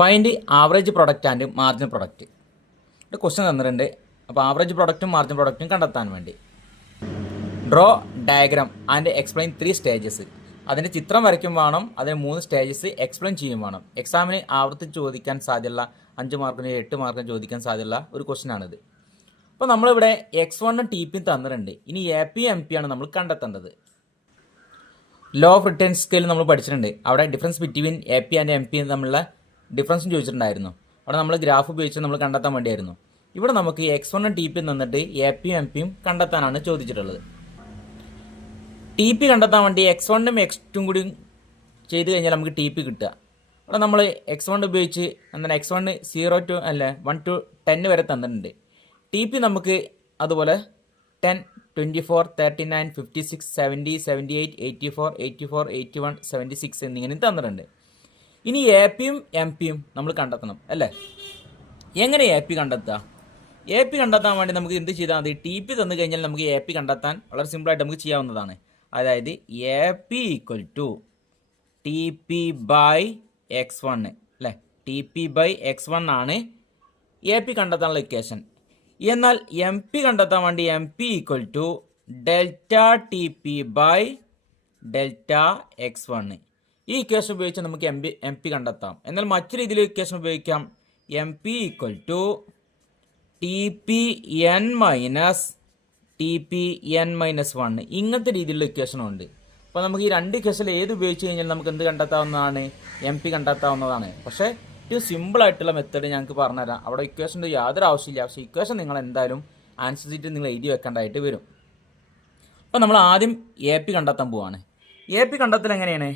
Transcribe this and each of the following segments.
Find average product and margin product. ഒരു question തന്നിട്ടുണ്ട്. അപ്പോൾ ആവറേജ് പ്രൊഡക്റ്റും മാർജിൻ പ്രൊഡക്റ്റും കണ്ടെത്താൻ വേണ്ടി draw diagram and explain 3 stages. അതിൻ്റെ ചിത്രം വരയ്ക്കും വേണം, അതിന് 3 സ്റ്റേജസ് എക്സ്പ്ലെയിൻ ചെയ്യും വേണം. എക്സാമിന് ആവർത്തിച്ച് ചോദിക്കാൻ സാധ്യതയുള്ള 5 മാർക്കിന് 8 മാർക്കിന് ചോദിക്കാൻ സാധ്യതയുള്ള ഒരു ക്വസ്റ്റ്യൻ ആണിത്. അപ്പോൾ നമ്മളിവിടെ X1 ടി പി തന്നിട്ടുണ്ട്. ഇനി എ പി എം പി ആണ് നമ്മൾ കണ്ടെത്തേണ്ടത്. ലോ ഓഫ് റിട്ടേൺ സ്കെയിൽ നമ്മൾ പഠിച്ചിട്ടുണ്ട്. അവിടെ difference between A P and M P തമ്മിലുള്ള ഡിഫറൻസും ചോദിച്ചിട്ടുണ്ടായിരുന്നു. അവിടെ നമ്മൾ ഗ്രാഫ് ഉപയോഗിച്ച് നമ്മൾ കണ്ടെത്താൻ വേണ്ടിയായിരുന്നു. ഇവിടെ നമുക്ക് X1 ടി പി തന്നിട്ട് എ പിയും എം പിയും കണ്ടെത്താനാണ് ചോദിച്ചിട്ടുള്ളത്. ടി പി കണ്ടെത്താൻ വേണ്ടി X1 X2 കൂടി ചെയ്ത് കഴിഞ്ഞാൽ നമുക്ക് ടി പി കിട്ടുക. അവിടെ നമ്മൾ X1 ഉപയോഗിച്ച് എന്താണ് X1 0 to 1 to 10 വരെ തന്നിട്ടുണ്ട്. ടി പി നമുക്ക് അതുപോലെ 10, 24, 39, 56, 70, 78, 84, 84, 81, 76 എന്നിങ്ങനെ തന്നിട്ടുണ്ട്. ഇനി എ പിയും എം പിയും നമ്മൾ കണ്ടെത്തണം അല്ലേ? എങ്ങനെ എ പി കണ്ടെത്തുക? എ പി കണ്ടെത്താൻ വേണ്ടി നമുക്ക് എന്ത് ചെയ്താൽ മതി? ടി പി തന്നു കഴിഞ്ഞാൽ നമുക്ക് എ പി കണ്ടെത്താൻ വളരെ സിമ്പിളായിട്ട് നമുക്ക് ചെയ്യാവുന്നതാണ്. അതായത് A P equal to T P by X1 അല്ലേ? ടി പി ബൈ X1 ആണ് എ പി കണ്ടെത്താനുള്ള ഇക്വേഷൻ. എന്നാൽ എം പി കണ്ടെത്താൻ വേണ്ടി M P equal to delta T P by delta X1. ഈ ഇക്വേഷൻ ഉപയോഗിച്ച് നമുക്ക് എം പി കണ്ടെത്താം. എന്നാൽ മറ്റു രീതിയിൽ ഇക്വേഷൻ ഉപയോഗിക്കാം. M P equal to T P N minus T P N minus 1. ഇങ്ങനത്തെ രീതിയിലുള്ള ഇക്വേഷനും ഉണ്ട്. അപ്പോൾ നമുക്ക് ഈ 2 ഇക്വേഷനിൽ ഏത് ഉപയോഗിച്ച് കഴിഞ്ഞാൽ നമുക്ക് എന്ത് കണ്ടെത്താവുന്നതാണ്? എം പി കണ്ടെത്താവുന്നതാണ്. പക്ഷേ ഒരു സിമ്പിളായിട്ടുള്ള മെത്തേഡ് ഞങ്ങൾക്ക് പറഞ്ഞുതരാം. അവിടെ ഇക്വേഷൻ്റെ യാതൊരു ആവശ്യമില്ല. പക്ഷേ ഇക്വേഷൻ നിങ്ങൾ എന്തായാലും ആൻസർ ഷീറ്റ് നിങ്ങൾ എഴുതി വെക്കേണ്ടതായിട്ട് വരും. അപ്പോൾ നമ്മൾ ആദ്യം എ പി കണ്ടെത്താൻ പോവാണ്. എ പി കണ്ടെത്തൽ എങ്ങനെയാണ്?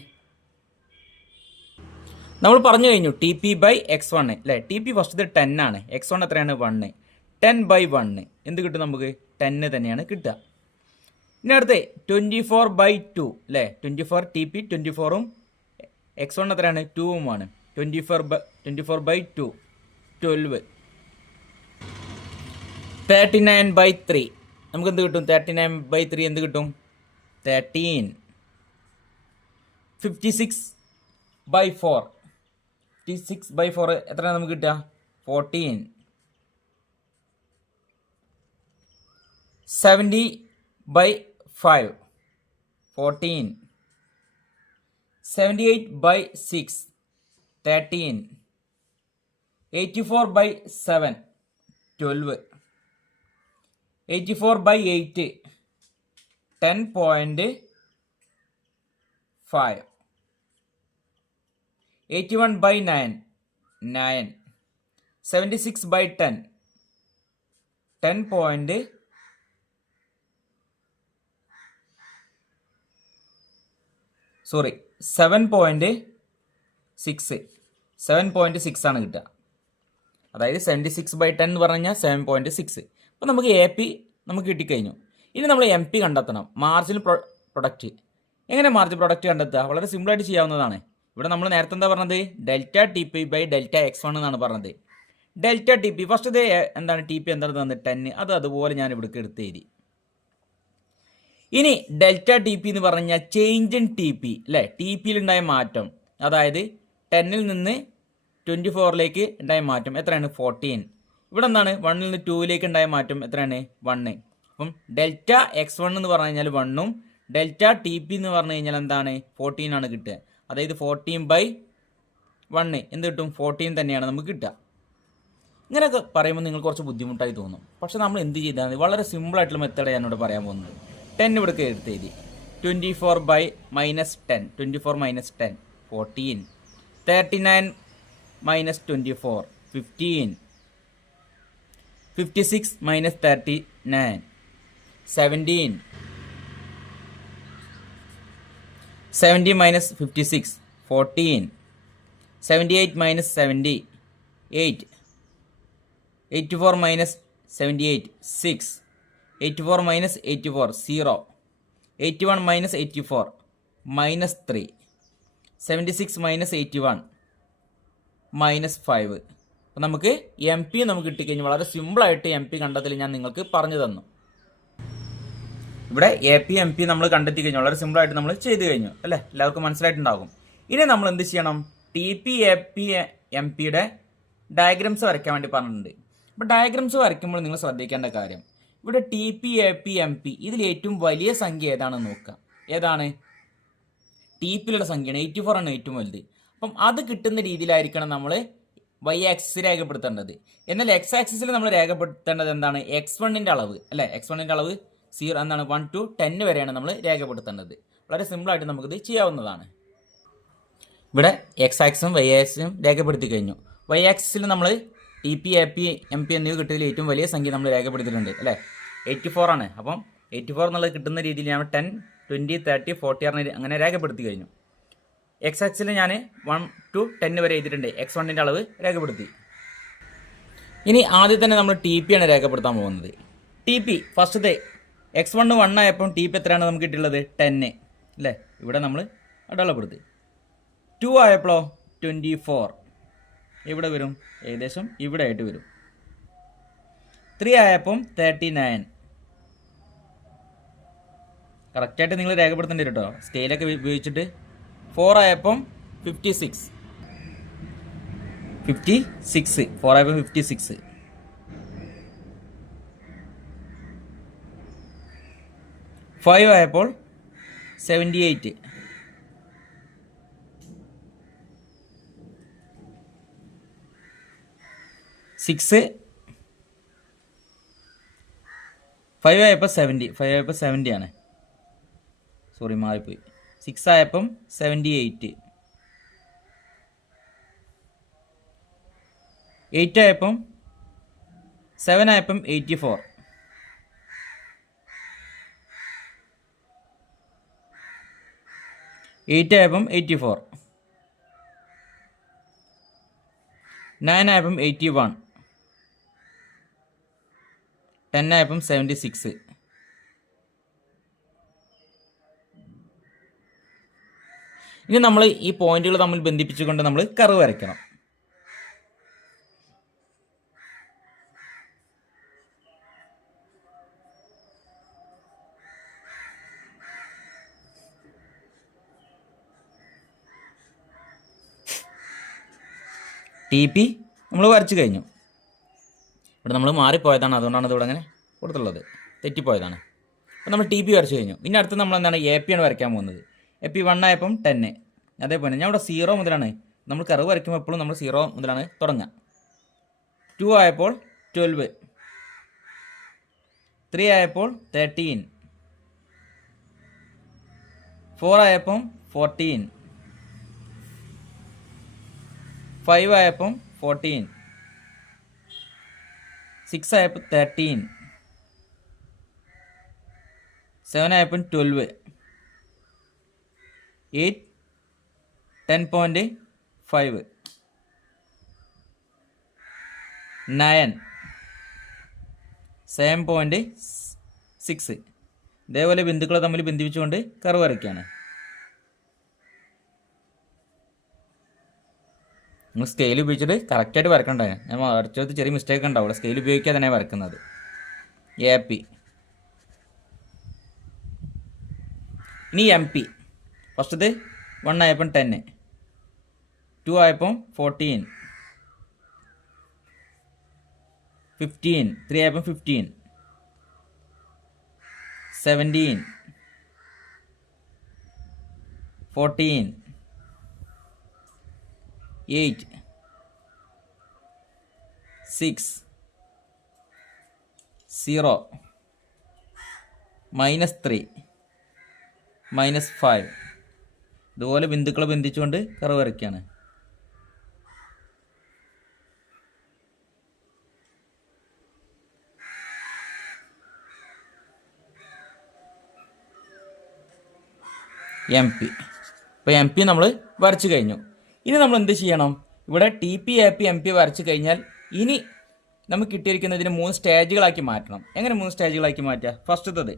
നമ്മൾ പറഞ്ഞു കഴിഞ്ഞു ടി പി ബൈ X1 അല്ലേ? ടി പി ഫസ്റ്റ് 10 ആണ്. X1 എത്രയാണ്? 1. 10 by 1 എന്ത് കിട്ടും? നമുക്ക് 10 തന്നെയാണ് കിട്ടുക. ഇനി അടുത്ത് 24 by 2 അല്ലേ? 24 ടി പി 24ഉം X1 എത്രയാണ്? 2ഉം ആണ്. 24 by 2 12. 39 by 3 നമുക്ക് എന്ത് കിട്ടും? 39 by 3 എന്ത് കിട്ടും? 13. 56 by 4 56 by 4 എത്രയാണ് നമുക്ക് കിട്ടുക? 14. 70 by 5 14. 78 by 6 13. 84 by 7 12. 84 by 8 10.5. 81 by 9 9. 76 by 10 7.6 ആണ് കിട്ടുക. അതായത് 76 by 10 എന്ന് പറഞ്ഞാൽ 7.6. അപ്പോൾ നമുക്ക് എ പി നമുക്ക് കിട്ടിക്കഴിഞ്ഞു. ഇനി നമ്മൾ എം പി കണ്ടെത്തണം. Margin product. എങ്ങനെ മാർജിൻ പ്രൊഡക്റ്റ് കണ്ടെത്തുക? വളരെ സിമ്പിളായിട്ട് ചെയ്യാവുന്നതാണ്. ഇവിടെ നമ്മൾ നേരത്തെ എന്താ പറഞ്ഞത്? Delta T P by delta X1 എന്നാണ് പറഞ്ഞത്. ഡെൽറ്റ ടി പി ഫസ്റ്റ് എന്താണ്? ടി പി എന്താണ് തന്നത്? 10. അത് അതുപോലെ ഞാൻ ഇവിടേക്ക് എടുത്ത് എഴുതി. ഇനി ഡെൽറ്റ ടി പി എന്ന് പറഞ്ഞാൽ ചേഞ്ച് ഇൻ ടി പി അല്ലേ? ടി പിയിൽ ഉണ്ടായ മാറ്റം. അതായത് 10ൽ നിന്ന് 24ലേക്ക് ഉണ്ടായ മാറ്റം എത്രയാണ്? 14. ഇവിടെ എന്താണ്? 1ൽ നിന്ന് 2ലേക്ക് ഉണ്ടായ മാറ്റം എത്രയാണ്? 1. അപ്പം ഡെൽറ്റ X1 എന്ന് പറഞ്ഞു കഴിഞ്ഞാൽ 1ഉം ഡെൽറ്റ ടി പി എന്ന് പറഞ്ഞു കഴിഞ്ഞാൽ എന്താണ്? 14 ആണ് കിട്ടുക. അതായത് 14 by 1 എന്ത് കിട്ടും? 14 തന്നെയാണ് നമുക്ക് കിട്ടുക. ഇങ്ങനെയൊക്കെ പറയുമ്പോൾ നിങ്ങൾക്ക് കുറച്ച് ബുദ്ധിമുട്ടായി തോന്നും. പക്ഷെ നമ്മൾ എന്ത് ചെയ്താൽ മതി? വളരെ സിമ്പിളായിട്ടുള്ള മെത്തേഡ് ഞാനിവിടെ പറയാൻ പോകുന്നത്. 10 ഇവിടേക്ക് എടുത്ത് എഴുതി. 24 by minus 10 24 minus 10 14. 39 minus 24 15. 56 minus 39 17. 70 minus 56 14. 78 minus 70 8. 84 minus 78 6. 84 minus 84 0. 81 minus 84 minus 3. 76 minus 81 minus 5. അപ്പോൾ നമുക്ക് എം പി നമുക്ക് കിട്ടിക്കഴിഞ്ഞു. വളരെ സിമ്പിളായിട്ട് എം പി കണ്ടെത്തൽ ഞാൻ നിങ്ങൾക്ക് പറഞ്ഞു തന്നു. ഇവിടെ എ പി എം പി നമ്മൾ കണ്ടെത്തി കഴിഞ്ഞു. വളരെ സിമ്പിളായിട്ട് നമ്മൾ ചെയ്ത് കഴിഞ്ഞു അല്ലേ? എല്ലാവർക്കും മനസ്സിലായിട്ടുണ്ടാകും. ഇനി നമ്മൾ എന്ത് ചെയ്യണം? T P A P M പിയുടെ ഡയഗ്രംസ് വരയ്ക്കാൻ വേണ്ടി പറഞ്ഞിട്ടുണ്ട്. അപ്പോൾ ഡയഗ്രംസ് വരയ്ക്കുമ്പോൾ നിങ്ങൾ ശ്രദ്ധിക്കേണ്ട കാര്യം, ഇവിടെ T P, A P, M P ഇതിൽ ഏറ്റവും വലിയ സംഖ്യ ഏതാണെന്ന് നോക്കുക. ഏതാണ്? ടി പിയിലുള്ള സംഖ്യയാണ്. 84 ആണ് ഏറ്റവും വലുത്. അപ്പം അത് കിട്ടുന്ന രീതിയിലായിരിക്കണം നമ്മൾ വൈ ആക്സിസ് രേഖപ്പെടുത്തേണ്ടത്. എന്നാൽ എക്സ് ആക്സിസിൽ നമ്മൾ രേഖപ്പെടുത്തേണ്ടത് എന്താണ്? x1ൻ്റെ അളവ് അല്ലേ? x1ൻ്റെ അളവ് 0 എന്താണ് 1 to 10 വരെയാണ് നമ്മൾ രേഖപ്പെടുത്തേണ്ടത്. വളരെ സിമ്പിളായിട്ട് നമുക്കിത് ചെയ്യാവുന്നതാണ്. ഇവിടെ എക്സ് ആക്സിസും വൈ ആക്സിസും രേഖപ്പെടുത്തി കഴിഞ്ഞു. വൈ ആക്സിസിൽ നമ്മൾ T P, A P, M P എന്നിവ കിട്ടിയതിൽ ഏറ്റവും വലിയ സംഖ്യ നമ്മൾ രേഖപ്പെടുത്തിയിട്ടുണ്ട് അല്ലേ? 84 ആണ്. അപ്പം 84 എന്നുള്ളത് കിട്ടുന്ന രീതിയിൽ ഞാൻ 10, 20, 30, 40 അങ്ങനെ രേഖപ്പെടുത്തി കഴിഞ്ഞു. എക്സ് ആക്സിൽ ഞാൻ 1 to 10 വരെ എഴുതിയിട്ടുണ്ട്. x1ൻ്റെ അളവ് രേഖപ്പെടുത്തി. ഇനി ആദ്യം തന്നെ നമ്മൾ ടി പി ആണ് രേഖപ്പെടുത്താൻ പോകുന്നത്. ടി പി ഫസ്റ്റത്തെ x1 1 ആയപ്പം ടി പി എത്രയാണ് നമുക്ക് കിട്ടിയുള്ളത്? 10 അല്ലേ? ഇവിടെ നമ്മൾ അടയാളപ്പെടുത്തി. 2 ആയപ്പോഴോ 24 ഇവിടെ വരും, ഏകദേശം ഇവിടെ ആയിട്ട് വരും. 3 ആയപ്പം 39 കറക്റ്റായിട്ട് നിങ്ങൾ രേഖപ്പെടുത്തേണ്ടി വരും കേട്ടോ, സ്കെയിലൊക്കെ ഉപയോഗിച്ചിട്ട്. 4 ആയപ്പം 56 4 ആയപ്പം 56. 5 ആയപ്പോൾ 78. 6 5 ആയപ്പോൾ 70 ആണ്. സോറി മാറിപ്പോയി. 6 ആയപ്പം 78. 8 ആയപ്പം 7 ആയപ്പം 84. 8 ആയപ്പം 84. 9 ആയപ്പം 81. 10 ആയപ്പം 76. ഇനി നമ്മൾ ഈ പോയിന്റുകൾ തമ്മിൽ ബന്ധിപ്പിച്ചുകൊണ്ട് നമ്മൾ കർവ് വരയ്ക്കണം. ടി പി നമ്മൾ വരച്ചു കഴിഞ്ഞു. ഇവിടെ നമ്മൾ മാറിപ്പോയതാണ്, അതുകൊണ്ടാണ് ഇതിവിടെ അങ്ങനെ കൊടുത്തുള്ളത്, തെറ്റിപ്പോയതാണ്. അപ്പോൾ നമ്മൾ ടി പി വരച്ചു കഴിഞ്ഞു. ഇനി അടുത്ത് നമ്മൾ എന്താണ് എ പി ആണ് വരയ്ക്കാൻ പോകുന്നത്. എ പി 1 ആയപ്പം 10. അതേപോലെ ഞാൻ ഇവിടെ 0 മുതലാണ് നമ്മൾ കർവ് വരയ്ക്കുമ്പോൾ എപ്പോഴും നമ്മൾ 0 മുതലാണ് തുടങ്ങുക. 2 ആയപ്പോൾ 12. 3 ആയപ്പോൾ 13. 4 ആയപ്പം 14. 5 ആയപ്പം 14. 6 ആയപ്പോൾ 13. 7 ആയപ്പം 12. 8 10.5. 9 7.6. ഇതേപോലെ ബിന്ദുക്കളെ തമ്മിൽ ബന്ധിപ്പിച്ചുകൊണ്ട് കർവ് വരയ്ക്കുകയാണ്. നിങ്ങൾ സ്കെയിൽ ഉപയോഗിച്ചിട്ട് കറക്റ്റായിട്ട് വരക്കണ്ടേ. ഞാൻ വരച്ചത് ചെറിയ മിസ്റ്റേക്ക് ഉണ്ടാവും. ഇവിടെ സ്കെയിൽ ഉപയോഗിക്കാതെ തന്നെ വരക്കുന്നത്. A P. ഇനി എം പി. ഫസ്റ്റത് 1 ആയപ്പം 10. 2 ആയപ്പം 14. 15. 3 ആയപ്പം 15. 17. 14. 8. 6. 0. -3. -5. ഇതുപോലെ ബിന്ദുക്കളെ ബന്ധിച്ചുകൊണ്ട് കർവ് വരയ്ക്കുകയാണ്. M P. അപ്പോൾ എം പി നമ്മൾ വരച്ചു കഴിഞ്ഞു. ഇനി നമ്മൾ എന്ത് ചെയ്യണം? ഇവിടെ T P, A P, M P വരച്ചു കഴിഞ്ഞാൽ ഇനി നമുക്ക് കിട്ടിയിരിക്കുന്നതിന് 3 സ്റ്റേജുകളാക്കി മാറ്റണം. എങ്ങനെ 3 സ്റ്റേജുകളാക്കി മാറ്റുക? ഫസ്റ്റത്തത്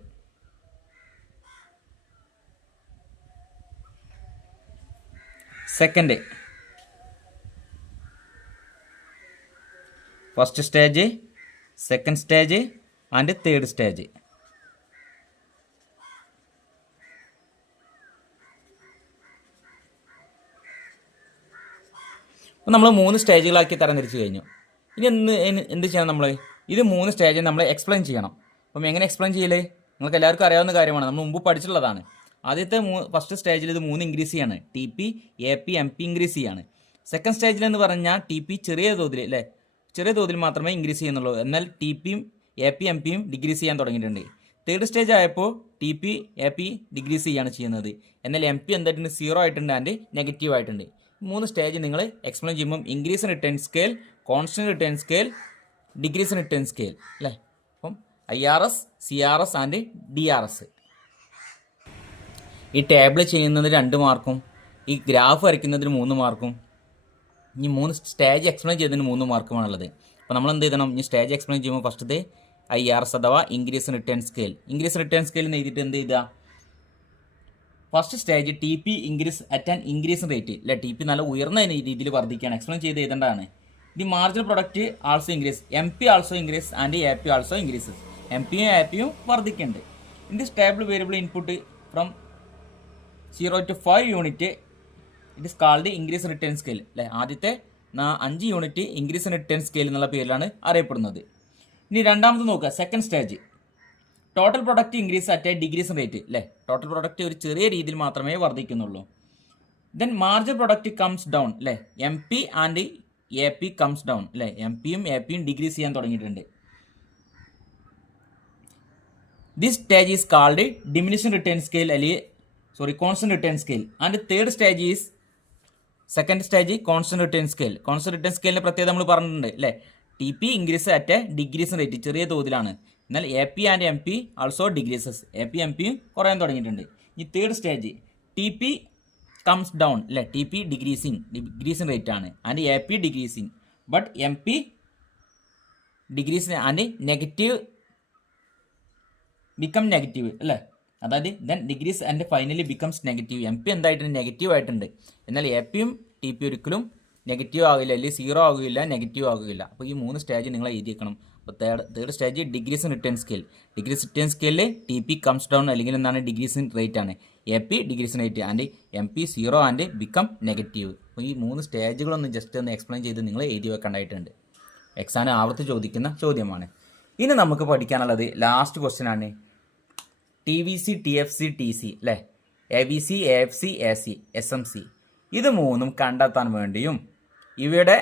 second, first stage, second stage and third stage. നമ്മൾ 3 സ്റ്റേജുകളാക്കി തരംതിരിച്ച് കഴിഞ്ഞു. ഇനി എന്ത് ചെയ്യണം നമ്മൾ? ഇത് 3 സ്റ്റേജ് നമ്മൾ എക്സ്പ്ലെയിൻ ചെയ്യണം. അപ്പം എങ്ങനെ എക്സ്പ്ലെയിൻ ചെയ്യലേ? നിങ്ങൾക്ക് എല്ലാവർക്കും അറിയാവുന്ന കാര്യമാണ്, നമ്മൾ മുമ്പ് പഠിച്ചിട്ടുള്ളതാണ്. ആദ്യത്തെ ഫസ്റ്റ് സ്റ്റേജിൽ ഇത് 3 ഇൻക്രീസ് ചെയ്യാണ്, TP, AP, MP ഇൻക്രീസ് ചെയ്യാണ്. സെക്കൻഡ് സ്റ്റേജിൽ എന്ന് പറഞ്ഞാൽ TP ചെറിയ തോതിൽ അല്ലേ, ചെറിയ തോതിൽ മാത്രമേ ഇൻക്രീസ് ചെയ്യുന്നുള്ളൂ. എന്നാൽ TPയും AP, MPയും ഡിക്രീസ് ചെയ്യാൻ തുടങ്ങിയിട്ടുണ്ട്. തേർഡ് സ്റ്റേജ് ആയപ്പോൾ TP, AP ഡിക്രീസ് ചെയ്യാണ് ചെയ്യുന്നത്. എന്നാൽ MP എന്തായിട്ടുണ്ട്? 0 ആയിട്ടുണ്ട് ആൻഡ് നെഗറ്റീവ് ആയിട്ടുണ്ട്. 3 സ്റ്റേജ് നിങ്ങൾ എക്സ്പ്ലെയിൻ ചെയ്യുമ്പോൾ increase in return scale, constant return scale, decrease in return scale അല്ലേ. അപ്പം IRS, CRS ആൻഡ് DRS. ഈ ടേബിൾ ചെയ്യുന്നതിന് 2 മാർക്കും, ഈ ഗ്രാഫ് വരയ്ക്കുന്നതിന് 3 മാർക്കും, ഇനി 3 സ്റ്റേജ് എക്സ്പ്ലെയിൻ ചെയ്തതിന് 3 മാർക്കുമാണുള്ളത്. അപ്പോൾ നമ്മൾ എന്ത് ചെയ്യണം? ഈ സ്റ്റേജ് എക്സ്പ്ലെയിൻ ചെയ്യുമ്പോൾ ഫസ്റ്റത്തെ IRS അഥവാ increase return scale, increase return scale എന്ന് എഴുതിയിട്ട് എന്ത് ചെയ്യുക? First stage TP increase at an increase rate അല്ലെ, TP നല്ല ഉയർന്ന രീതിയിൽ വർദ്ധിക്കുകയാണ്, എക്സ്പ്ലെയിൻ ചെയ്ത് എഴുതേണ്ടതാണ്. The marginal product also increase, MP also increase and AP also increases. MPയും APയും വർദ്ധിക്കുന്നുണ്ട്. In the stable variable input from 0 to 5 unit it is called increase return scale അല്ലെ. ആദ്യത്തെ 5 യൂണിറ്റ് ഇൻക്രീസ് റിട്ടേൺ സ്കെയിൽ എന്നുള്ള പേരിലാണ് അറിയപ്പെടുന്നത്. ഇനി രണ്ടാമത് നോക്കുക, second stage total product increase at a decrease rate അല്ലേ. ടോട്ടൽ പ്രൊഡക്റ്റ് ഒരു ചെറിയ രീതിയിൽ മാത്രമേ വർദ്ധിക്കുന്നുള്ളൂ. Then marginal product comes down അല്ലേ, MP and AP comes down അല്ലേ, MPയും APയും ഡിക്രീസ് ചെയ്യാൻ തുടങ്ങിയിട്ടുണ്ട്. This stage is called diminishing return scale അല്ലെങ്കിൽ constant return scale. And third stage is second stage constant return scale. Constant return സ്കെയിലിന്റെ പ്രത്യേകത നമ്മൾ പറഞ്ഞിട്ടുണ്ട് അല്ലേ. TP increase at a decrease rate, ചെറിയ തോതിലാണ്. എന്നാൽ AP and MP also decreases, AP MPയും കുറയാൻ തുടങ്ങിയിട്ടുണ്ട്. ഈ third stage TP comes down അല്ലേ, TP ഡിക്രീസിങ് റേറ്റ് ആണ് and AP decreasing, but MP decrease and negative become negative അല്ലേ. അതായത് then decrease and finally becomes negative. MP എന്തായിട്ടുണ്ട്? Negative ആയിട്ടുണ്ട്. എന്നാൽ APയും TP ഒരിക്കലും നെഗറ്റീവ് ആകില്ല, അല്ലെങ്കിൽ 0 ആകുകയില്ല, നെഗറ്റീവ് ആകുകയില്ല. അപ്പോൾ ഈ 3 സ്റ്റേജ് നിങ്ങൾ എഴുതിയേക്കണം. അപ്പോൾ third stage degrees return scale. Degrees return സ്കെയിലിൽ TP കംസ് ഡൗൺ അല്ലെങ്കിൽ എന്താണ്? ഡിഗ്രീസ് റേറ്റ് ആണ്. AP degrees rate and MP 0 and become negative. അപ്പോൾ ഈ 3 സ്റ്റേജുകളൊന്ന് ജസ്റ്റ് ഒന്ന് എക്സ്പ്ലെയിൻ ചെയ്ത് നിങ്ങൾ എഴുതി വെക്കേണ്ടതായിട്ടുണ്ട്. എക്സാമിന് ആവർത്തി ചോദിക്കുന്ന ചോദ്യമാണ്. ഇനി നമുക്ക് പഠിക്കാനുള്ളത് ലാസ്റ്റ് ക്വസ്റ്റ്യൻ ആണ്. TVC, TFC, TC അല്ലേ, ABC, AFC, AC, SMC. ഇത് 3 കണ്ടെത്താൻ വേണ്ടിയും ഇവയുടെ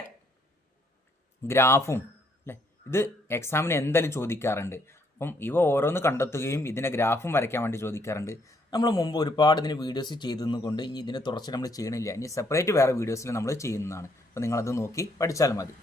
ഗ്രാഫും അല്ലേ, ഇത് എക്സാമിന് എന്തായാലും ചോദിക്കാറുണ്ട്. അപ്പം ഇവ ഓരോന്ന് കണ്ടെത്തുകയും ഇതിൻ്റെ ഗ്രാഫും വരയ്ക്കാൻ വേണ്ടി ചോദിക്കാറുണ്ട്. നമ്മൾ മുമ്പ് ഒരുപാട് ഇതിന് വീഡിയോസ് ചെയ്തതുകൊണ്ട് ഇനി ഇതിനെ തുടർച്ച നമ്മൾ ചെയ്യണില്ല. ഇനി സെപ്പറേറ്റ് വേറെ വീഡിയോസിൽ നമ്മൾ ചെയ്യുന്നതാണ്. അപ്പോൾ നിങ്ങളത് നോക്കി പഠിച്ചാൽ മതി.